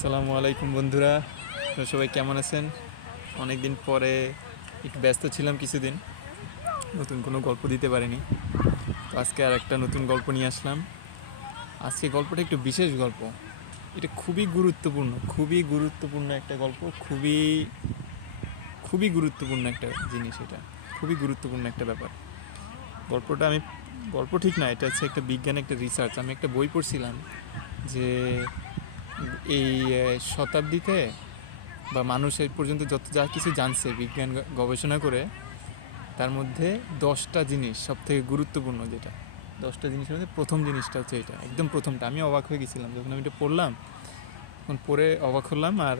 আসসালামু আলাইকুম বন্ধুরা, তো সবাই কেমন আছেন? অনেক দিন পরে একটু ব্যস্ত ছিলাম কিছুদিন, নতুন কোনো গল্প দিতে পারিনি। তো আজকে আর একটা নতুন গল্প নিয়ে আসলাম। আজকে গল্পটা একটু বিশেষ গল্প। এটা খুবই গুরুত্বপূর্ণ একটা গল্প, খুবই খুবই গুরুত্বপূর্ণ একটা জিনিস। এটা খুবই গুরুত্বপূর্ণ একটা ব্যাপার। গল্পটা আমি গল্প ঠিক না, এটা হচ্ছে একটা বিজ্ঞান, একটা রিসার্চ। আমি একটা বই পড়ছিলাম যে এই শতাব্দীতে বা মানুষ এই পর্যন্ত যত যা কিছু জানছে বিজ্ঞান গবেষণা করে, তার মধ্যে 10টা জিনিস সবথেকে গুরুত্বপূর্ণ। যেটা 10টা জিনিসের মধ্যে প্রথম জিনিসটা হচ্ছে এটা, একদম প্রথমটা। আমি অবাক হয়ে গেছিলাম যখন আমি এটা পড়লাম, তখন পড়ে অবাক হলাম। আর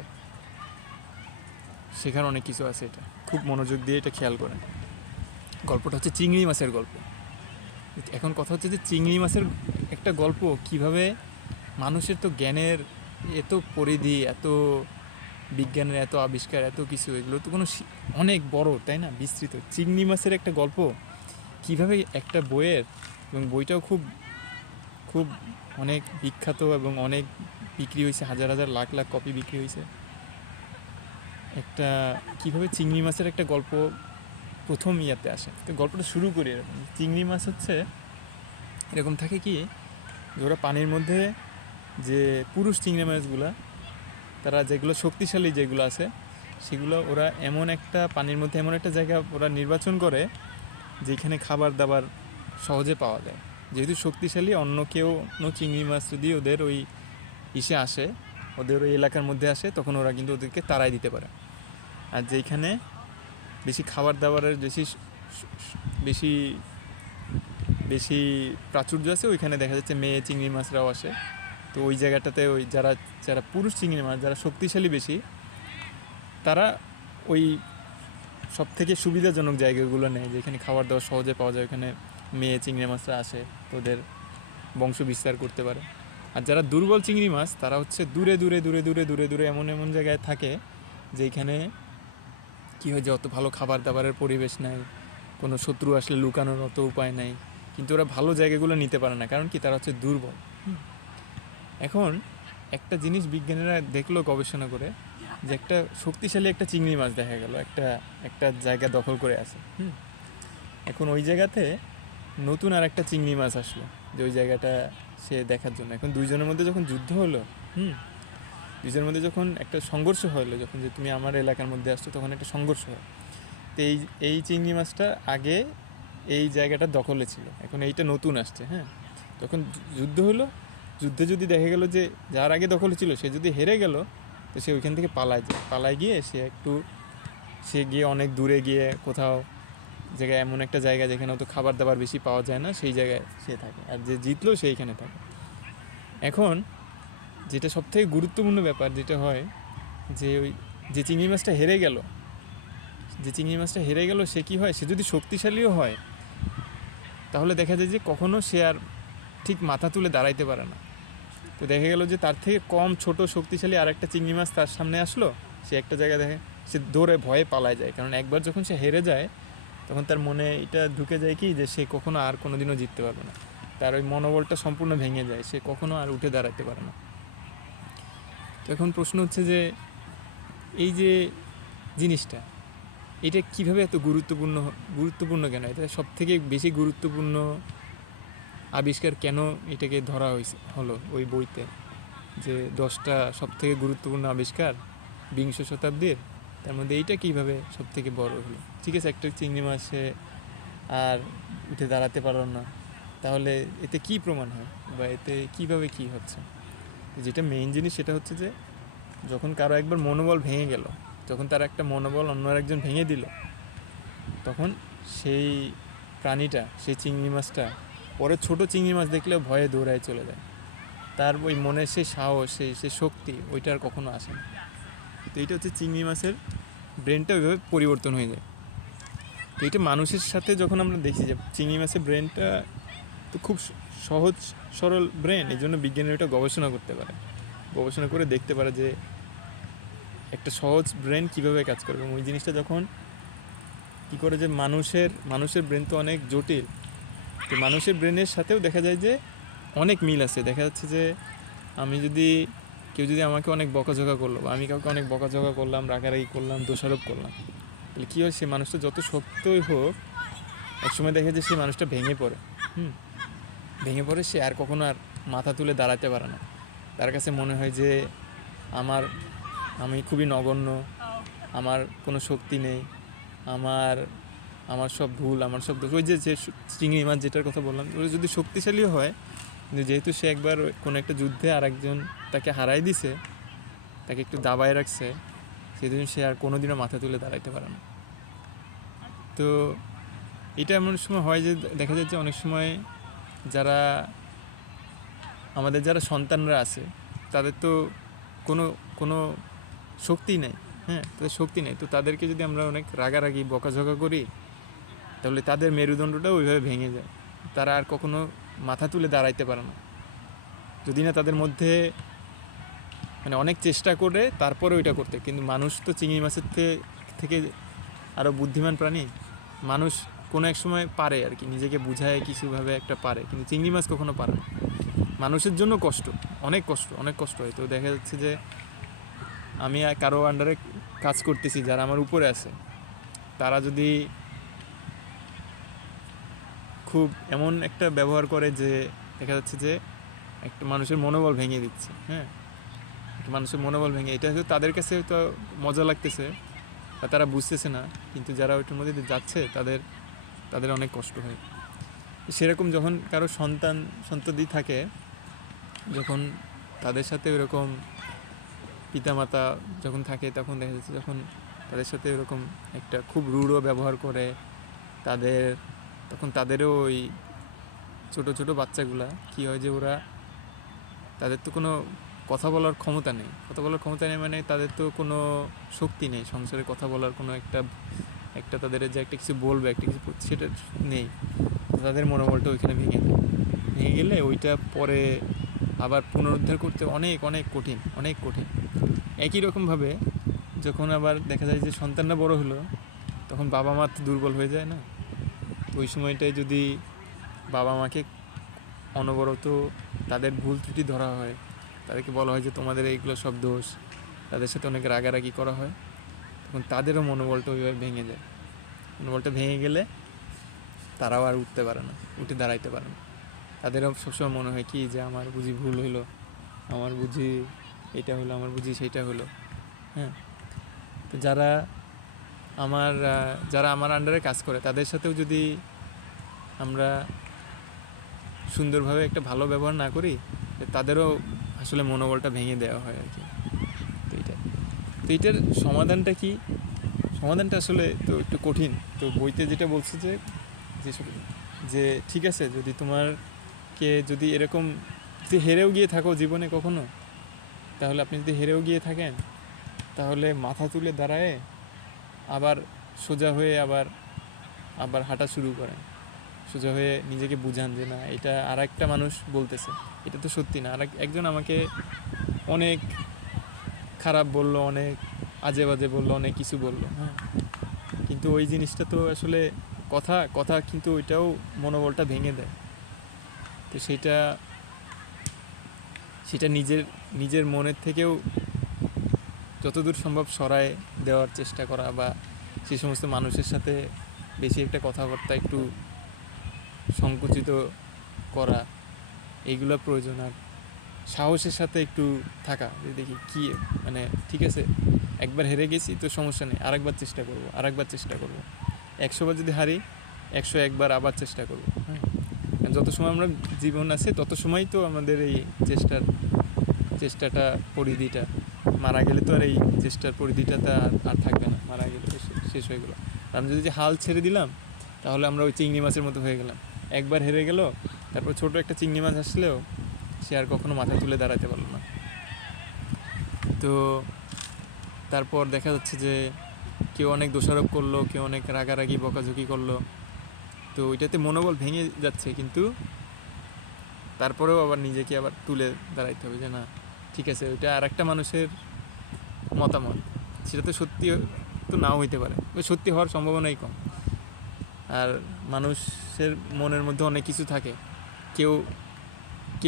শেখার অনেক কিছু আছে। এটা খুব মনোযোগ দিয়ে এটা খেয়াল করেন। গল্পটা হচ্ছে চিংড়ি মাছের গল্প। এখন কথা হচ্ছে যে চিংড়ি মাছের একটা গল্প কিভাবে মানুষের তো জ্ঞানের এত পরিধি, এত বিজ্ঞানের এত আবিষ্কার, এত কিছু, এগুলো তো কোনো অনেক বড়, তাই না? বিস্তৃত চিংড়ি মাছের একটা গল্প কিভাবে একটা বইয়ের, এবং বইটাও খুব খুব অনেক বিখ্যাত এবং অনেক বিক্রি হয়েছে, হাজার হাজার লাখ লাখ কপি বিক্রি হয়েছে। একটা কিভাবে চিংড়ি মাছের একটা গল্প প্রথম ইয়াতে আসে। তো গল্পটা শুরু করি এরকম। চিংড়ি মাছ হচ্ছে এরকম থাকে কি, যে ওরা পানির মধ্যে, যে পুরুষ চিংড়ি মাছগুলা, তারা যেগুলো শক্তিশালী যেগুলো আছে, সেগুলো ওরা এমন একটা পানির মধ্যে এমন একটা জায়গা ওরা নির্বাচন করে যেখানে খাবার দাবার সহজে পাওয়া যায়। যেহেতু শক্তিশালী, অন্য কেউ চিংড়ি মাছ যদি ওদের ওই ইসে আসে, ওদের ওই এলাকার মধ্যে আসে, তখন ওরা কিন্তু ওদেরকে তাড়াই দিতে পারে। আর যেখানে বেশি খাবার দাবারের বেশি বেশি বেশি প্রাচুর্য আছে, ওইখানে দেখা যাচ্ছে মেয়ে চিংড়ি মাছরাও আসে। তো ওই জায়গাটাতে ওই যারা যারা পুরুষ চিংড়ি মাছ, যারা শক্তিশালী বেশি, তারা ওই সব থেকে সুবিধাজনক জায়গাগুলো নেয়, যেখানে খাবার দাবার সহজে পাওয়া যায়। ওখানে মেয়ে চিংড়ি মাছরা আসে, তোদের বংশ বিস্তার করতে পারে। আর যারা দুর্বল চিংড়ি মাছ, তারা হচ্ছে দূরে দূরে দূরে দূরে দূরে দূরে এমন এমন জায়গায় থাকে যেখানে কী হয়, যে অত ভালো খাবার দাবারের পরিবেশ নাই, কোনো শত্রু আসলে লুকানোর অত উপায় নাই। কিন্তু ওরা ভালো জায়গাগুলো নিতে পারে না, কারণ কি, তারা হচ্ছে দুর্বল। এখন একটা জিনিস বিজ্ঞানীরা দেখলো গবেষণা করে, যে একটা শক্তিশালী একটা চিংড়ি মাছ দেখা গেল একটা একটা জায়গা দখল করে আছে। এখন ওই জায়গাতে নতুন আর একটা চিংড়ি মাছ আসলো, যে ওই জায়গাটা সে দেখার জন্য। এখন দুইজনের মধ্যে যখন যুদ্ধ হলো, দুইজনের মধ্যে যখন একটা সংঘর্ষ হলো, যখন যে তুমি আমার এলাকার মধ্যে আসছো, তখন একটা সংঘর্ষ হয়। তো এই চিংড়ি মাছটা আগে এই জায়গাটা দখলে ছিল, এখন এইটা নতুন আসছে। তখন যুদ্ধ হলো। যুদ্ধে যদি দেখা গেল যে যার আগে দখলে ছিল সে যদি হেরে গেল, তো সে ওইখান থেকে পালায় গিয়ে সে গিয়ে অনেক দূরে গিয়ে কোথাও জায়গায়, এমন একটা জায়গা যেখানে অত খাবার দাবার বেশি পাওয়া যায় না, সেই জায়গায় সে থাকে। আর যে জিতলো সেইখানে থাকে। এখন যেটা সবথেকে গুরুত্বপূর্ণ ব্যাপার যেটা হয়, যে ওই যে চিংড়ি মাছটা হেরে গেল, সে কি হয়, সে যদি শক্তিশালীও হয়, তাহলে দেখা যায় যে কখনো সে আর ঠিক মাথা তুলে দাঁড়াইতে পারে না। তো দেখা গেল যে তার থেকে কম ছোট শক্তিশালী আর একটা চিংড়ি মাছ তার সামনে আসলো, সে একটা জায়গায় দেখে, সে দৌড়ে ভয়ে পালায় যায়। কারণ একবার যখন সে হেরে যায়, তখন তার মনে এটা ঢুকে যায় কি, যে সে কখনো আর কোনো দিনও জিততে পারবে না। তার ওই মনোবলটা সম্পূর্ণ ভেঙে যায়, সে কখনো আর উঠে দাঁড়াতে পারে না। তো এখন প্রশ্ন হচ্ছে যে এই যে জিনিসটা, এটা কীভাবে এত গুরুত্বপূর্ণ কেন? এটা সবথেকে বেশি গুরুত্বপূর্ণ আবিষ্কার কেন এটাকে ধরা হলো ওই বইতে, যে 10টা সবথেকে গুরুত্বপূর্ণ আবিষ্কার বিংশ শতাব্দীর, তার মধ্যে এইটা কীভাবে সবথেকে বড় হলো? ঠিক আছে, একটা চিংড়ি মাছে আর উঠে দাঁড়াতে পারল না, তাহলে এতে কি প্রমাণ হয়, বা এতে কীভাবে কি হচ্ছে? যেটা মেইন জিনিস সেটা হচ্ছে যে যখন কারো একবার মনোবল ভেঙে গেল, যখন তার একটা মনোবল অন্য আরেকজন ভেঙে দিল, তখন সেই প্রাণীটা, সেই চিংড়ি মাছটা পরে ছোটো চিংড়ি মাছ দেখলেও ভয়ে দৌড়ায় চলে যায়। তার ওই মনের সেই সাহস, সেই শক্তি, ওইটা আর কখনো আসে না। তো এইটা হচ্ছে চিংড়ি মাছের ব্রেনটা ওইভাবে পরিবর্তন হয়ে যায়। তো এইটা মানুষের সাথে যখন আমরা দেখি যে চিংড়ি মাছের ব্রেনটা তো খুব সহজ সরল ব্রেন, এই জন্য বিজ্ঞানীরা এটা গবেষণা করতে পারে, গবেষণা করে দেখতে পারে যে একটা সহজ ব্রেন কীভাবে কাজ করবে। ওই জিনিসটা যখন কী করে, যে মানুষের ব্রেন তো অনেক জটিল, তো মানুষের ব্রেনের সাথেও দেখা যায় যে অনেক মিল আছে। দেখা যাচ্ছে যে আমি যদি কেউ যদি আমাকে অনেক বকাঝকা করলো বা আমি কাউকে অনেক বকাঝকা করলাম, রাগারাগি করলাম, দোষারোপ করলাম, তাহলে কী হয়, সে মানুষটা যত শক্তই হোক একসময় দেখে যে সেই মানুষটা ভেঙে পড়ে। ভেঙে পড়ে, সে আর কখনো আর মাথা তুলে দাঁড়াতে পারে না। তার কাছে মনে হয় যে আমি খুবই নগণ্য, আমার কোনো শক্তি নেই, আমার সব ভুল, আমার সব দোষ। ওই যে চিংড়ি মাছ যেটার কথা বললাম, ওই যদি শক্তিশালীও হয়, কিন্তু যেহেতু সে একবার কোনো একটা যুদ্ধে আর একজন তাকে হারাই দিছে, তাকে একটু দাবায় রাখছে, সেদিন সে আর কোনোদিনও মাথা তুলে দাঁড়াইতে পারে না। তো এটা এমন সময় হয় যে দেখা যায় যে অনেক সময় যারা সন্তানরা আছে, তাদের তো কোনো শক্তি নেই। তাদের শক্তি নেই, তো তাদেরকে যদি আমরা অনেক রাগারাগি বকাঝকা করি, তাহলে তাদের মেরুদণ্ডটাও ওইভাবে ভেঙে যায়। তারা আর কখনো মাথা তুলে দাঁড়াইতে পারে না, যদি না তাদের মধ্যে মানে অনেক চেষ্টা করে তারপরে ওইটা করতে। কিন্তু মানুষ তো চিংড়ি মাছের থেকে আরও বুদ্ধিমান প্রাণী। মানুষ কোনো এক সময় পারে আর কি, নিজেকে বুঝায় কিছুভাবে একটা পারে, কিন্তু চিংড়ি মাছ কখনো পারে না। মানুষের জন্য অনেক কষ্ট হয়। তো দেখা যাচ্ছে যে আমি কারো আন্ডারে কাজ করতেছি, যারা আমার উপরে আছে, তারা যদি খুব এমন একটা ব্যবহার করে যে দেখা যাচ্ছে যে একটা মানুষের মনোবল ভেঙে দিচ্ছে, একটা মানুষের মনোবল ভেঙে, এটা হয়তো তাদের কাছে হয়তো মজা লাগতেছে বা তারা বুঝতেছে না, কিন্তু যারা ওইটার মধ্যে যাচ্ছে তাদের অনেক কষ্ট হয়। সেরকম যখন কারো সন্ততি থাকে, যখন তাদের সাথে ওইরকম পিতামাতা যখন থাকে, তখন দেখা যাচ্ছে যখন তাদের সাথে এরকম একটা খুব রূঢ় ব্যবহার করে, তখন তাদেরও ওই ছোটো বাচ্চাগুলা কী হয় যে তাদের তো কোনো কথা বলার ক্ষমতা নেই। মানে তাদের তো কোনো শক্তি নেই সংসারে কথা বলার, কোনো একটা তাদের যে একটা কিছু বলবে, একটা কিছু সেটা নেই। তাদের মনোবলটা ওইখানে ভেঙে গেলে ওইটা পরে আবার পুনরুদ্ধার করতে অনেক কঠিন। একই রকমভাবে যখন আবার দেখা যায় যে সন্তানরা বড় হলো, তখন বাবা মা তো দুর্বল হয়ে যায় না। তো ওই সময়টায় যদি বাবা মাকে অনবরত তাদের ভুল ত্রুটি ধরা হয়, তাদেরকে বলা হয় যে তোমাদের এইগুলো সব দোষ, তাদের সাথে অনেক রাগারাগি করা হয়, তখন তাদেরও মনোবলটা ওইভাবে ভেঙে যায়। মনোবলটা ভেঙে গেলে তারাও আর উঠে দাঁড়াইতে পারে না। তাদেরও সবসময় মনে হয় কি যে আমার বুঝি ভুল হইলো, আমার বুঝি এটা হলো, আমার বুঝি সেইটা হলো। তো যারা আমার আন্ডারে কাজ করে, তাদের সাথেও যদি আমরা সুন্দরভাবে একটা ভালো ব্যবহার না করি, তাদেরও আসলে মনোবলটা ভেঙে দেওয়া হয় আর কি। তো এইটার সমাধানটা কি? সমাধানটা আসলে তো একটু কঠিন। তো বইতে যেটা বলছে যে ঠিক আছে, যদি এরকম যদি হেরেও গিয়ে থাকো জীবনে কখনো, তাহলে আপনি যদি হেরেও গিয়ে থাকেন, তাহলে মাথা তুলে দাঁড়ায় আবার সোজা হয়ে আবার হাঁটা শুরু করেন। সোজা হয়ে নিজেকে বুঝান যে না, এটা আর একটা মানুষ বলতেছে, এটা তো সত্যি না। একজন আমাকে অনেক খারাপ বললো, অনেক আজে বাজে বললো, অনেক কিছু বললো, কিন্তু ওই জিনিসটা তো আসলে কথা কিন্তু ওইটাও মনোবলটা ভেঙে দেয়। তো সেটা নিজের মনের থেকেও যতদূর সম্ভব সরায় দেওয়ার চেষ্টা করা, বা সেই সমস্ত মানুষের সাথে বেশি একটা কথাবার্তা একটু সংকুচিত করা, এইগুলো প্রয়োজন। আর সাহসের সাথে একটু থাকা, যে দেখি কি মানে ঠিক আছে, একবার হেরে গেছি তো সমস্যা নেই, আরেকবার চেষ্টা করব। 100 বার যদি হারি, 101 বার আবার চেষ্টা করব। যত সময় আমরা জীবন আছে তত সময় তো আমাদের এই চেষ্টাটা পরিধিটা, মারা গেলে তো আর এই চেষ্টার পরিধিটা আর থাকবে না, মারা গেলে শেষ হয়ে গেল। আমরা যদি হাল ছেড়ে দিলাম, তাহলে আমরা ওই চিংড়ি মাছের মতো হয়ে গেলাম। একবার হেরে গেল, তারপর ছোট একটা চিংড়ি মাছ আসলেও সে আর কখনো মাথা তুলে দাঁড়াতে পারলো না। তো তারপর দেখা যাচ্ছে যে কেউ অনেক দোষারোপ করলো, কেউ অনেক রাগারাগি বকাঝকি করলো, তো ওইটাতে মনোবল ভেঙে যাচ্ছে। কিন্তু তারপরেও আবার নিজেকে আবার তুলে দাঁড়াইতে হবে যে না, ঠিক আছে, ওইটা আর একটা মানুষের মতামত, সেটা তো সত্যি তো নাও হইতে পারে, ওই সত্যি হওয়ার সম্ভাবনাই কম। আর মানুষের মনের মধ্যে অনেক কিছু থাকে, কেউ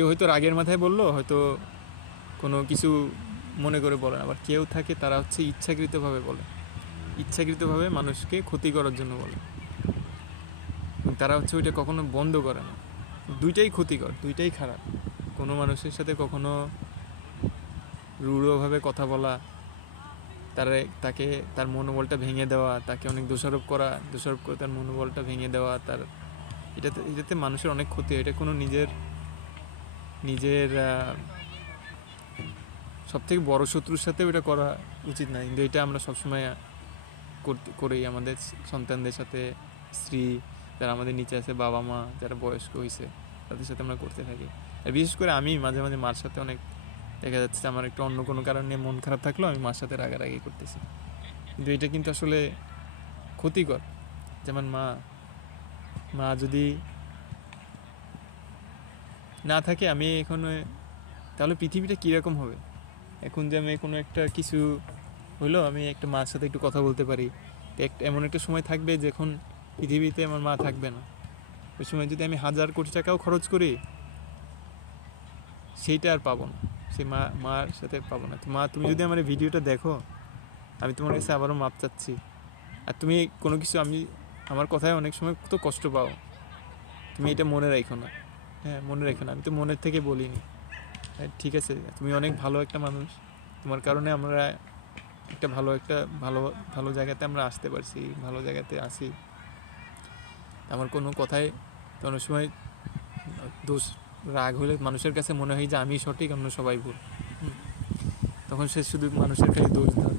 হয়তো রাগের মাথায় বললো, হয়তো কোনো কিছু মনে করে বলে না। আবার কেউ থাকে তারা হচ্ছে ইচ্ছাকৃতভাবে বলে, ইচ্ছাকৃতভাবে মানুষকে ক্ষতি করার জন্য বলে। তারা হচ্ছে ওইটা কখনো বন্ধ করে না। দুইটাই ক্ষতিকর, দুইটাই খারাপ। কোনো মানুষের সাথে কখনো রূঢ়ভাবে কথা বলা, তাকে তার মনোবলটা ভেঙে দেওয়া, তাকে অনেক দোষারোপ করে তার মনোবলটা ভেঙে দেওয়া, এটাতে মানুষের অনেক ক্ষতি হয়। এটা কোনো নিজের সবথেকে বড় শত্রুর সাথে ওটা করা উচিত না। কিন্তু এটা আমরা সবসময় করি আমাদের সন্তানদের সাথে, স্ত্রী, যারা আমাদের নিচে আছে, বাবা মা যারা বয়স্ক হয়েছে, তাদের সাথে আমরা করতে থাকি। আর বিশেষ করে আমি মাঝে মাঝে মার সাথে অনেক দেখা যাচ্ছে আমার একটু অন্য কোনো কারণে মন খারাপ থাকলেও আমি মার সাথে রাগারাগি করতেছি। কিন্তু এটা কিন্তু আসলে ক্ষতিকর। যেমন মা যদি না থাকে, আমি এখন তাহলে পৃথিবীটা কীরকম হবে? এখন যে আমি কোনো একটা কিছু হইলো, আমি একটা মার সাথে একটু কথা বলতে পারি, এমন একটা সময় থাকবে যখন পৃথিবীতে আমার মা থাকবে না। ওই সময় যদি আমি 1000 কোটি টাকাও খরচ করি, সেইটা আর পাবো না, সেই মার সাথে পাবো না। তো মা, তুমি যদি আমার এই ভিডিওটা দেখো, আমি তোমার কাছে আবারও মাপ চাচ্ছি। আর তুমি কোনো কিছু, আমার কথায় অনেক সময় তো কষ্ট পাও, তুমি এটা মনে রাখো না। হ্যাঁ, মনে রাখো না, আমি তো মনের থেকে বলিনি। ঠিক আছে, তুমি অনেক ভালো একটা মানুষ, তোমার কারণে আমরা একটা ভালো জায়গাতে আমরা আসতে পারছি, ভালো জায়গাতে আসি। আমার কোনো কথায় তো অনেক সময় রাগ হলে মানুষের কাছে মনে হয় যে আমি সঠিক, অন্য সবাই ভুল। তখন সে শুধু মানুষের খালি দোষ ধরে।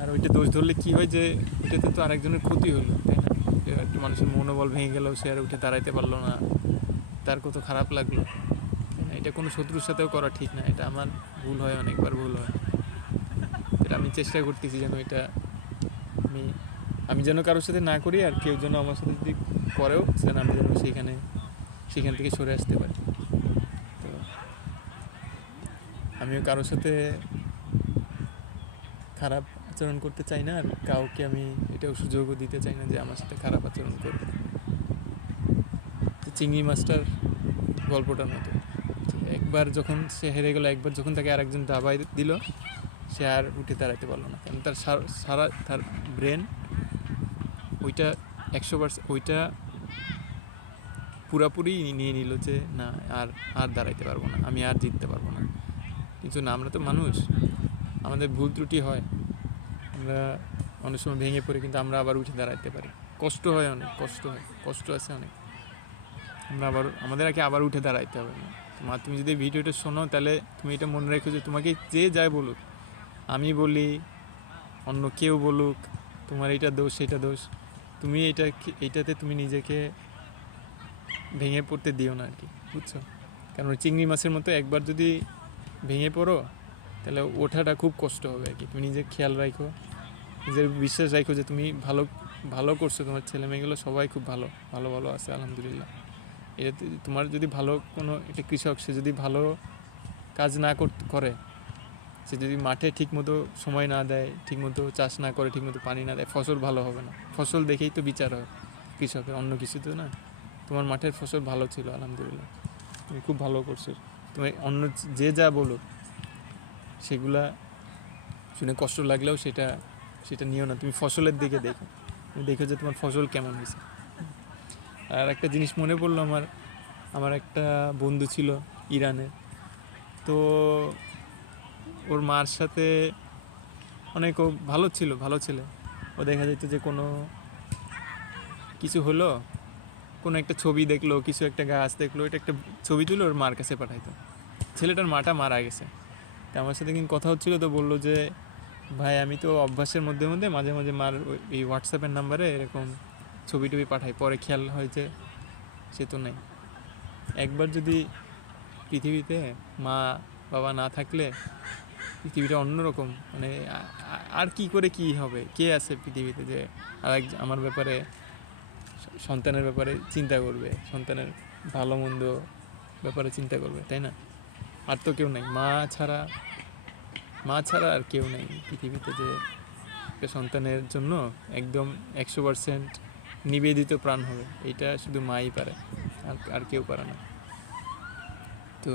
আর ওইটা দোষ ধরলে কী হয়, যে ওইটাতে তো আরেকজনের ক্ষতি হলো, তাই না? একটা মানুষের মনোবল ভেঙে গেল, সে আর উঠে দাঁড়াইতে পারলো না, তার কত খারাপ লাগলো। এটা কোনো শত্রুর সাথেও করা ঠিক না। এটা আমার ভুল হয়, অনেকবার ভুল হয়। এটা আমি চেষ্টা করতেছি যেন এটা আমি যেন কারোর সাথে না করি, আর কেউ যেন আমার সাথে যদি করেও, সেটা আমি যেন সেখান থেকে সরে আসতে পারি। তো আমিও কারোর সাথে খারাপ আচরণ করতে চাই না, আর কাউকে আমি এটাও সুযোগও দিতে চাই না যে আমার সাথে খারাপ আচরণ করবে। চিংড়ি মাছটার গল্পটার মতো, একবার যখন সে হেরে গেল, একবার যখন তাকে আরেকজন দাবাই দিল, সে আর উঠে দাঁড়াতে পারলো না। কারণ তার ব্রেন ওইটা 100% ওইটা পুরাপুরি নিয়ে নিল যে না, আর দাঁড়াইতে পারবো না, আমি আর জিততে পারবো না। কিন্তু না, আমরা তো মানুষ, আমাদের ভুল ত্রুটি হয়, আমরা অনেক সময় ভেঙে পড়ি, কিন্তু আমরা আবার উঠে দাঁড়াতে পারি। কষ্ট হয়, অনেক কষ্ট আছে অনেক, আমাদের আবার উঠে দাঁড়াইতে হবে না। তুমি যদি ভিডিওটা শোনো, তাহলে তুমি এটা মনে রেখো যে তোমাকে যে যায় বলুক, আমি বলি, অন্য কেউ বলুক, তোমার এটা দোষ সেটা দোষ, তুমি এইটাতে তুমি নিজেকে ভেঙে পড়তে দিও না আর কি, বুঝছো? কারণ চিংড়ি মাছের মতো একবার যদি ভেঙে পড়ো, তাহলে ওঠাটা খুব কষ্ট হবে আর কি। তুমি নিজের খেয়াল রাখো, নিজের বিশ্বাস রাখো যে তুমি ভালো করছো, তোমার ছেলে মেয়েগুলো সবাই খুব ভালো আছে, আলহামদুলিল্লাহ। এটাতে তোমার যদি ভালো কোনো একটা কৃষক, সে যদি ভালো কাজ না করে, সে যদি মাঠে ঠিকমতো সময় না দেয়, ঠিকমতো চাষ না করে, ঠিকমতো পানি না দেয়, ফসল ভালো হবে না। ফসল দেখেই তো বিচার হয় কৃষকের, অন্য কিছু তো না। তোমার মাঠের ফসল ভালো ছিল, আলহামদুলিল্লাহ, তুমি খুব ভালো করছো। তুমি অন্য যে যা বলো, সেগুলা শুনে কষ্ট লাগলেও সেটা নিও না। তুমি ফসলের দিকে দেখো যে তোমার ফসল কেমন হয়েছে। আর একটা জিনিস মনে পড়লো, আমার একটা বন্ধু ছিল ইরানের, তো ওর মার সাথে অনেক ভালো ছেলে। ও দেখা যেত যে কোনো কিছু হলো, কোনো একটা ছবি দেখলো, কিছু একটা গাছ দেখলো, এটা একটা ছবি তুলে ওর মার কাছে পাঠাইতো। ছেলেটার মাটা মারা গেছে। তো আমার সাথে কিন্তু কথা হচ্ছিলো, তো বললো যে ভাই, আমি তো অভ্যাসের মধ্যে মাঝে মাঝে মার এই হোয়াটসঅ্যাপের নাম্বারে এরকম ছবি টবি পাঠাই, পরে খেয়াল হয়েছে সে তো নেই। একবার যদি পৃথিবীতে মা বাবা না থাকলে পৃথিবীটা অন্যরকম, মানে আর কি করে কি হবে, কে আছে পৃথিবীতে যে আমার ব্যাপারে, সন্তানের ব্যাপারে চিন্তা করবে, সন্তানের ভালো মন্দ ব্যাপারে চিন্তা করবে, তাই না? আর তো কেউ নেই, মা ছাড়া আর কেউ নেই পৃথিবীতে, যে একটা সন্তানের জন্য একদম 100% নিবেদিত প্রাণ হবে। এটা শুধু মাই পারে, আর কেউ পারে না। তো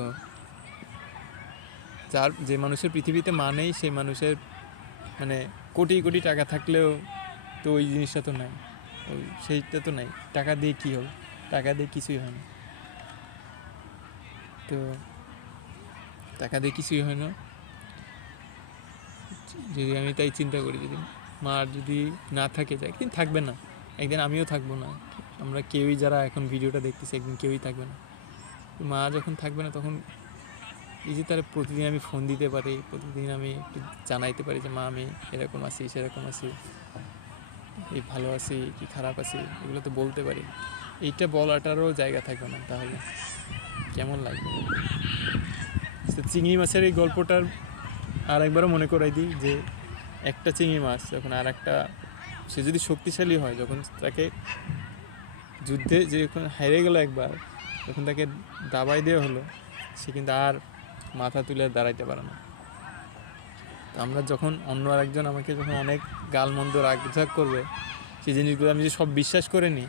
যে মানুষের পৃথিবীতে মা নেই, সেই মানুষের মানে কোটি কোটি টাকা থাকলেও তো ওই জিনিসটা তো নাই, সেইটা তো নাই। টাকা দিয়ে কী হবে? টাকা দিয়ে কিছুই হয় না। তো টাকা দিয়ে কিছুই হয় না। যদি আমি তাই চিন্তা করি, যদি মার যদি না থাকে, একদিন থাকবে না, একদিন আমিও থাকবো না, আমরা কেউই যারা এখন ভিডিওটা দেখতেছি একদিন কেউই থাকবে না। মা যখন থাকবে না তখন এই যে তারা প্রতিদিন আমি ফোন দিতে পারি, প্রতিদিন আমি একটু জানাইতে পারি যে মা আমি এরকম আছি, সেরকম আছি, এই ভালো আছি কি খারাপ আছি, এগুলো তো বলতে পারি। এইটা বলাটারও জায়গা থাকবে না, তাহলে কেমন লাগবে? চিংড়ি মাছের এই গল্পটার আর একবারও মনে করাই দিই যে একটা চিংড়ি মাছ যখন আর একটা, সে যদি শক্তিশালী হয়, যখন তাকে যুদ্ধে যখন হেরে গেল একবার, যখন তাকে দাবাই দেওয়া হলো, সে কিন্তু আর মাথা তুলে দাঁড়াইতে পারে না। তো আমরা যখন অন্য আরেকজন আমাকে যখন অনেক গালমন্দ রাগঝাগ করবে, সেই জিনিসগুলো আমি যে সব বিশ্বাস করে নিই,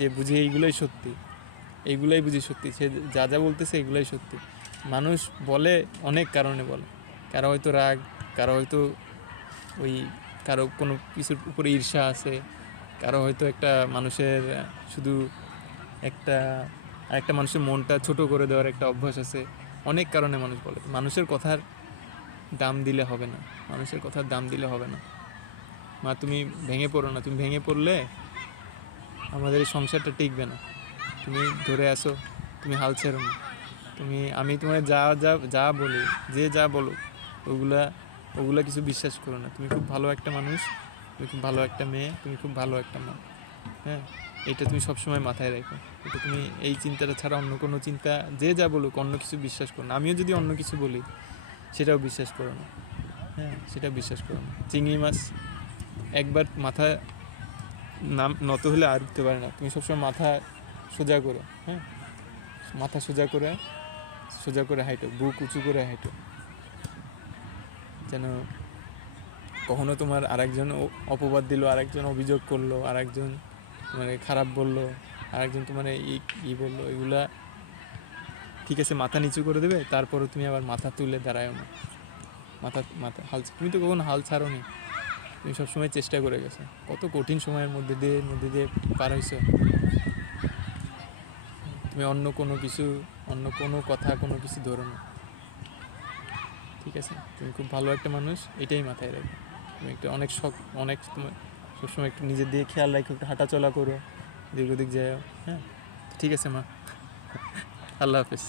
যে বুঝি এইগুলোই সত্যি, এইগুলোই বুঝি সত্যি, সে যা যা বলতেছে এগুলোই সত্যি। মানুষ বলে অনেক কারণে বলে, কারো হয়তো রাগ, কারো হয়তো ওই কারো কোনো কিছুর উপরে ঈর্ষা আছে, কারো হয়তো একটা মানুষের শুধু একটা মানুষের মনটা ছোট করে দেওয়ার একটা অভ্যাস আছে। অনেক কারণে মানুষ বলে। মানুষের কথার দাম দিলে হবে না, মানুষের কথার দাম দিলে হবে না। মা তুমি ভেঙে পড়ো না, তুমি ভেঙে পড়লে আমাদের এই সংসারটা টিকবে না। তুমি ধরে আসো, তুমি হাল ছেড়ো না। আমি তোমার যা যা যা বলি, যে যা বলো, ওগুলা কিছু বিশ্বাস করো না। তুমি খুব ভালো একটা মানুষ, তুমি খুব ভালো একটা মেয়ে, তুমি খুব ভালো একটা মা। হ্যাঁ, এটা তুমি সবসময় মাথায় রাখো। এটা তুমি এই চিন্তাটা ছাড়া অন্য কোনো চিন্তা, যে যা বলুক, অন্য কিছু বিশ্বাস করো না। আমিও যদি অন্য কিছু বলি, সেটাও বিশ্বাস করো না। হ্যাঁ, সেটাও বিশ্বাস করো না। চিংড়ি মাছ একবার মাথা নত হলে আর উঠতে পারে না। তুমি সবসময় মাথা সোজা করো। হ্যাঁ, মাথা সোজা করে হাঁটো, বুক উঁচু করে হাঁটো, যেন কখনো তোমার আরেকজন অপবাদ দিল, আরেকজন অভিযোগ করলো, আরেকজন মানে খারাপ বললো, আরেকজন তোমার ই বললো, এগুলা ঠিক আছে মাথা নিচু করে দেবে, তারপরও তুমি আবার মাথা তুলে দাঁড়ায়ও না। মাথা তুমি তো কখনো হাল ছাড়ো নি, তুমি সবসময় চেষ্টা করে গেছো। কত কঠিন সময়ের মধ্যে দিয়ে পার হয়েছো। তুমি অন্য কোনো কথা কোনো কিছু ধরো না, ঠিক আছে? তুমি খুব ভালো একটা মানুষ, এটাই মাথায় রাখো। তুমি একটা অনেক তোমার সবসময় একটু নিজের দিকে খেয়াল রাখো, একটু হাঁটাচলা করো, দিক ওদিক যাও। হ্যাঁ, ঠিক আছে মা, আল্লাহ হাফেজ।